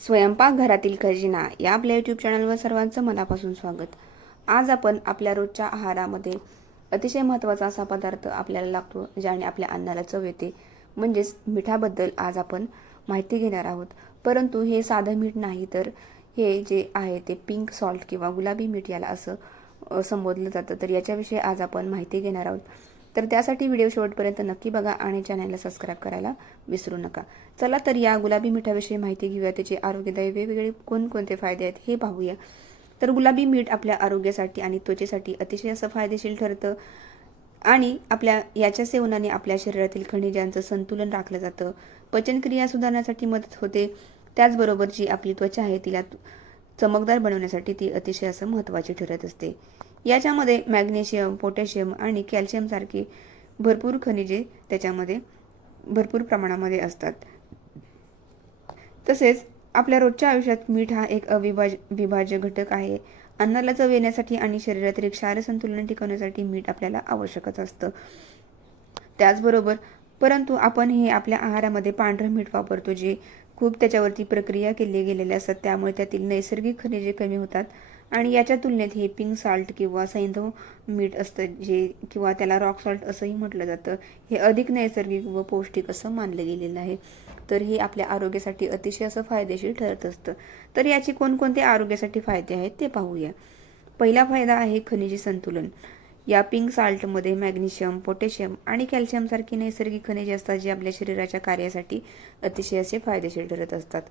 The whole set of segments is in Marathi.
स्वयंपाकघरातील खजिना या आपल्या यूट्यूब चॅनलवर सर्वांचं मनापासून स्वागत. आज आपण आपल्या रोजच्या आहारामध्ये अतिशय महत्त्वाचा असा पदार्थ आपल्याला लागतो ज्याने आपल्या अन्नाला चव येते, म्हणजेच मिठाबद्दल आज आपण माहिती घेणार आहोत. परंतु हे साधं मीठ नाही, तर हे जे आहे ते पिंक सॉल्ट किंवा गुलाबी मीठ याला असं संबोधलं जातं. तर याच्याविषयी आज आपण माहिती घेणार आहोत. तर त्यासाठी व्हिडिओ शेवटपर्यंत नक्की बघा आणि चॅनलला सबस्क्राईब करायला विसरू नका. चला तर या गुलाबी मिठाविषयी माहिती घेऊया. त्याचे आरोग्यदायी वेगवेगळे कोणकोणते फायदे आहेत हे पाहूया. तर गुलाबी मीठ आपल्या आरोग्यासाठी आणि त्वचेसाठी अतिशय असं फायदेशीर ठरतं आणि याच्या सेवनाने आपल्या शरीरातील खनिजांचं संतुलन राखलं जातं. पचनक्रिया सुधारण्यासाठी मदत होते. त्याचबरोबर जी आपली त्वचा आहे तिला चमकदार बनवण्यासाठी ती अतिशय असं महत्त्वाची ठरत असते. याच्यामध्ये मॅग्नेशियम, पोटॅशियम आणि कॅल्शियम सारखी भरपूर खनिजे त्याच्यामध्ये भरपूर प्रमाणामध्ये असतात. तसेच आपल्या रोजच्या आयुष्यात मीठ हा एक अविभाज्य घटक आहे. अन्नाला चव येण्यासाठी आणि शरीरातील क्षार संतुलन टिकवण्यासाठी मीठ आपल्याला आवश्यकच असतं. त्याचबरोबर परंतु आपण हे आपल्या आहारामध्ये पांढरं मीठ वापरतो, जे खूप त्याच्यावरती प्रक्रिया केली गेलेल्या असतात. त्यामुळे त्यातील नैसर्गिक खनिजे कमी होतात आणि याच्या तुलनेत हे पिंक सॉल्ट किंवा सैंधव मीठ असतं, जे किंवा त्याला रॉक सॉल्ट असंही म्हटलं जातं, हे अधिक नैसर्गिक व पौष्टिक असं मानलं गेलेलं आहे. तर हे आपल्या आरोग्यासाठी अतिशय असं फायदेशीर ठरत असतं. तर याचे कोणकोणते आरोग्यासाठी फायदे आहेत ते पाहूया. पहिला फायदा आहे खनिज संतुलन. या पिंक सॉल्टमध्ये मॅग्नेशियम, पोटॅशियम आणि कॅल्शियम सारखी नैसर्गिक खनिजे असतात, जे आपल्या शरीराच्या कार्यासाठी अतिशय असे फायदेशीर ठरत असतात.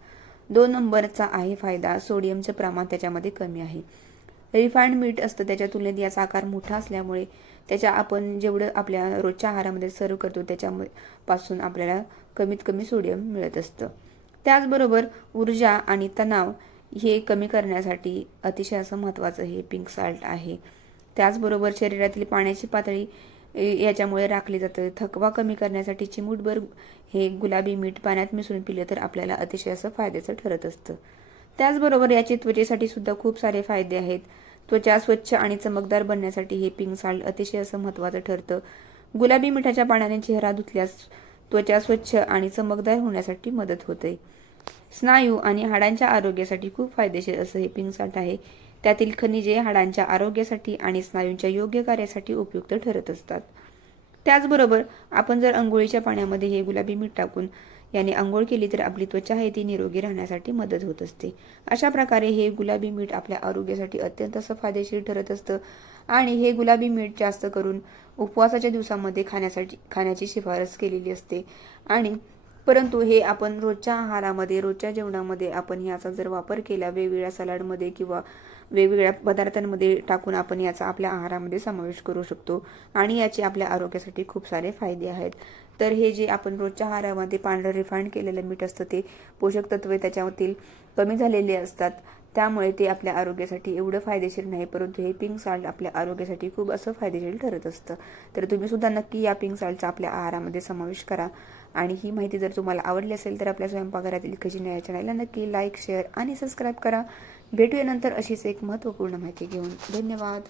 2 नंबरचा आहे फायदा, सोडियमचं प्रमाण त्याच्यामध्ये कमी आहे. रिफाइंड मीठ असतं, त्याच्या तुलनेत याचा आकार मोठा असल्यामुळे आपण जेवढं आपल्या रोजच्या आहारामध्ये सर्व करतो त्याच्यापासून आपल्याला कमीत कमी सोडियम मिळत असतं. त्याचबरोबर ऊर्जा आणि तणाव हे कमी करण्यासाठी अतिशय असं महत्त्वाचं हे पिंक सॉल्ट आहे. त्याचबरोबर शरीरातील पाण्याची पातळी याच्यामुळे राखली जातं. थकवा कमी करण्यासाठी चिमूटभर हे गुलाबी मीठ पाण्यात मिसळून पिलं तर आपल्याला अतिशय असं फायद्याचं ठरत असतं. त्याचबरोबर याचे त्वचेसाठी सुद्धा खूप सारे फायदे आहेत. त्वचा स्वच्छ आणि चमकदार बनण्यासाठी हे पिंक सॉल्ट अतिशय असं महत्त्वाचं ठरतं. गुलाबी मिठाच्या पाण्याने चेहरा धुतल्यास त्वचा स्वच्छ आणि चमकदार होण्यासाठी मदत होते. स्नायू आणि हाडांच्या आरोग्यासाठी खूप फायदेशीर असं हे पिंक सॉल्ट आहे. त्यातील खनिजे हाडांच्या आरोग्यासाठी आणि स्नायूंच्या योग्य कार्यासाठी उपयुक्त ठरत असतात. त्याचबरोबर आपण जर अंघोळीच्या पाण्यामध्ये हे गुलाबी मीठ टाकून याने अंघोळ केली तर आपली त्वचा आहे ती निरोगी राहण्यासाठी मदत होत असते. अशा प्रकारे हे गुलाबी मीठ आपल्या आरोग्यासाठी अत्यंत असं फायदेशीर ठरत असतं आणि हे गुलाबी मीठ जास्त करून उपवासाच्या दिवसामध्ये खाण्याची शिफारस केलेली असते. परंतु हे आपण रोजच्या आहारामध्ये, रोजच्या जेवणामध्ये आपण याचा जर वापर केला, वेगवेगळ्या सलाडमध्ये किंवा वेगवेगळ्या पदार्थांमध्ये टाकून आपण याचा आपल्या आहारामध्ये समावेश करू शकतो आणि याचे आपल्या आरोग्यासाठी खूप सारे फायदे आहेत. तर हे जे आपण रोजच्या आहारामध्ये पांढरं रिफाइंड केलेलं मीठ असतं, ते पोषक तत्वे त्याच्यातील कमी झालेले असतात, त्यामुळे ते आपल्या आरोग्यासाठी एवढं फायदेशीर नाही. परंतु हे पिंक सॉल्ट आपल्या आरोग्यासाठी खूप असं फायदेशीर ठरत असतं. तर तुम्ही सुद्धा नक्की या पिंक सॉल्टचा आपल्या आहारामध्ये समावेश करा. आणि ही माहिती जर तुम्हाला आवडली असेल तर आपल्या स्वयंपाकघरातील खजिना या चॅनलला नक्की लाईक, शेअर आणि सबस्क्राईब करा. भेटूया नंतर अशीच एक महत्त्वपूर्ण माहिती घेऊन. धन्यवाद.